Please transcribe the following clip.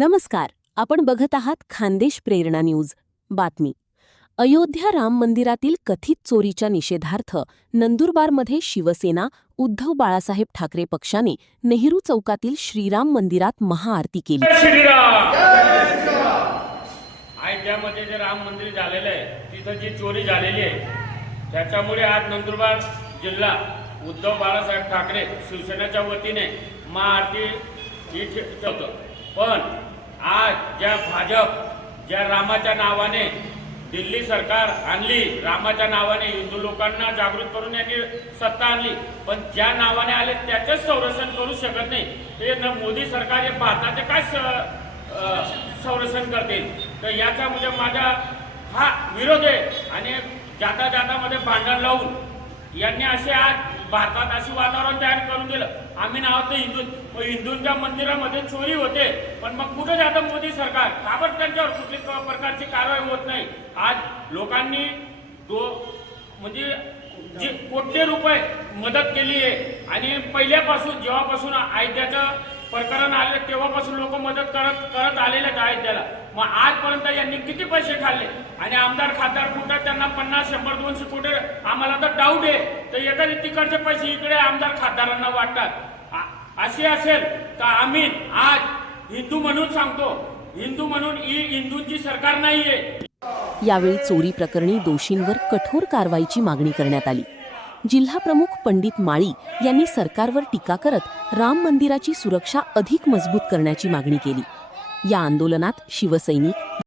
नमस्कार. आपण बघत आहात खानदेश प्रेरणा न्यूज. बातमी. अयोध्या राम मंदिरातील कथित चोरीच्या निषेधार्थ नंदुरबारमध्ये शिवसेना उद्धव बाळासाहेब ठाकरे पक्षाने नेहरू चौकातील श्रीराम मंदिरात महाआरती केली. अयोध्यामध्ये जे राम मंदिर झालेलं आहे तिथं जी चोरी झालेली आहे त्याच्यामुळे आज नंदुरबार जिल्हा उद्धव बाळासाहेब ठाकरे शिवसेनेच्या वतीने महाआरती ही ठेवतो. पण आज ज्या भाजप ज्या रामाच्या नावाने दिल्ली सरकार आणली, रामाच्या नावाने हिंदू लोकांना जागृत करून यांनी सत्ता आणली, पण ज्या नावाने आले त्याचंच संरक्षण करू शकत नाही. ते न मोदी सरकार हे भारताचे काय संरक्षण करतील. तर याचा म्हणजे माझा हा विरोध आहे. आणि जाता जातामध्ये भांडण लावून यांनी असे आज भारतात अशी वातावरण तयार करून दिलं. आम्ही नाव तर हिंदूंच्या मंदिरामध्ये चोरी होते, पण मग कुठे जातं मोदी सरकार? का बरं त्यांच्यावर कुठली प्रकारची कारवाई होत नाही? आज लोकांनी म्हणजे जी कोटी रुपये मदत केली आहे आणि पहिल्यापासून जेव्हापासून अयोध्याचं प्रकरण आले तेव्हापासून लोक मदत करत आलेले आहेत अयोध्याला. मग आजपर्यंत यांनी किती पैसे खाल्ले? आणि आमदार खासदार कुठं त्यांना 50, 100, 200 कोटी आम्हाला तर डाऊट आहे. तर एखादे तिकडचे पैसे इकडे आमदार खासदारांना वाटतात. असे असेल तर आम्ही आज हिंदू म्हणून सांगतो, हिंदू म्हणून ही हिंदूंची सरकार नाहीये. यावेळी चोरी प्रकरणी दोषींवर कठोर कारवाईची मागणी करण्यात आली. जिल्हा प्रमुख पंडित माळी यांनी सरकारवर टीका करत राम मंदिराची सुरक्षा अधिक मजबूत करण्याची मागणी केली. या आंदोलनात शिवसैनिक